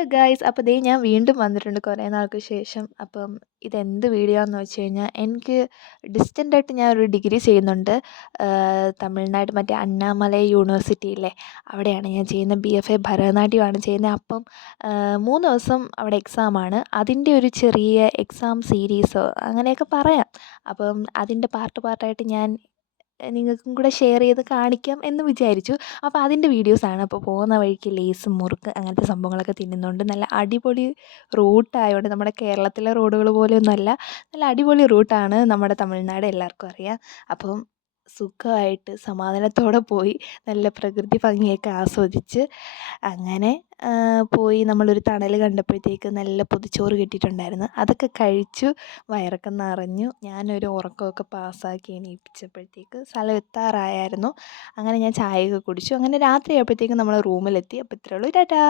Hello guys, അപ്പോൾ ദേ ഞാൻ വീണ്ടും വന്നിട്ടുണ്ട് കുറേ നാൾക്ക് ശേഷം. അപ്പം ഇതെന്ത് വീഡിയോ ആണെന്ന് വെച്ച് കഴിഞ്ഞാൽ, എനിക്ക് ഡിസ്റ്റൻ്റായിട്ട് ഞാനൊരു ഡിഗ്രി ചെയ്യുന്നുണ്ട്. തമിഴ്നാട് മറ്റേ അണ്ണാമലൈ യൂണിവേഴ്സിറ്റിയിലെ അവിടെയാണ് ഞാൻ ചെയ്യുന്നത്. BFA ഭരതനാട്യമാണ് ചെയ്യുന്നത്. അപ്പം 3 ദിവസം അവിടെ എക്സാമാണ്. അതിൻ്റെ ഒരു ചെറിയ എക്സാം സീരീസോ അങ്ങനെയൊക്കെ പറയാം. അപ്പം അതിൻ്റെ പാർട്ടായിട്ട് ഞാൻ നിങ്ങൾക്കും കൂടെ ഷെയർ ചെയ്ത് കാണിക്കാം എന്ന് വിചാരിച്ചു. അപ്പോൾ അതിൻ്റെ വീഡിയോസാണ്. അപ്പോൾ പോകുന്ന വഴിക്ക് ലേസ്, മുറുക്ക് അങ്ങനത്തെ സംഭവങ്ങളൊക്കെ തിന്നുന്നുണ്ട്. നല്ല അടിപൊളി റൂട്ടായതുകൊണ്ട്, നമ്മുടെ കേരളത്തിലെ റോഡുകൾ പോലെയൊന്നുമല്ല, നല്ല അടിപൊളി റൂട്ടാണ് നമ്മുടെ തമിഴ്നാട്, എല്ലാവർക്കും അറിയാം. അപ്പം സുഖമായിട്ട് സമാധാനത്തോടെ പോയി നല്ല പ്രകൃതി ഭംഗിയൊക്കെ ആസ്വദിച്ച് അങ്ങനെ പോയി. നമ്മളൊരു തണൽ കണ്ടപ്പോഴത്തേക്ക് നല്ല പൊതിച്ചോറ് കിട്ടിയിട്ടുണ്ടായിരുന്നു. അതൊക്കെ കഴിച്ചു. വയറൊക്കെ നിറഞ്ഞു. ഞാനൊരു ഉറക്കമൊക്കെ പാസ്സാക്കി എണീപ്പിച്ചപ്പോഴത്തേക്ക് സ്ഥലം എത്താറായായിരുന്നു. അങ്ങനെ ഞാൻ ചായയൊക്കെ കുടിച്ചു. അങ്ങനെ രാത്രിയായപ്പോഴത്തേക്കും നമ്മൾ റൂമിലെത്തി. അപ്പോൾ ഇത്രയേ ഉള്ളൂ. ടാറ്റാ.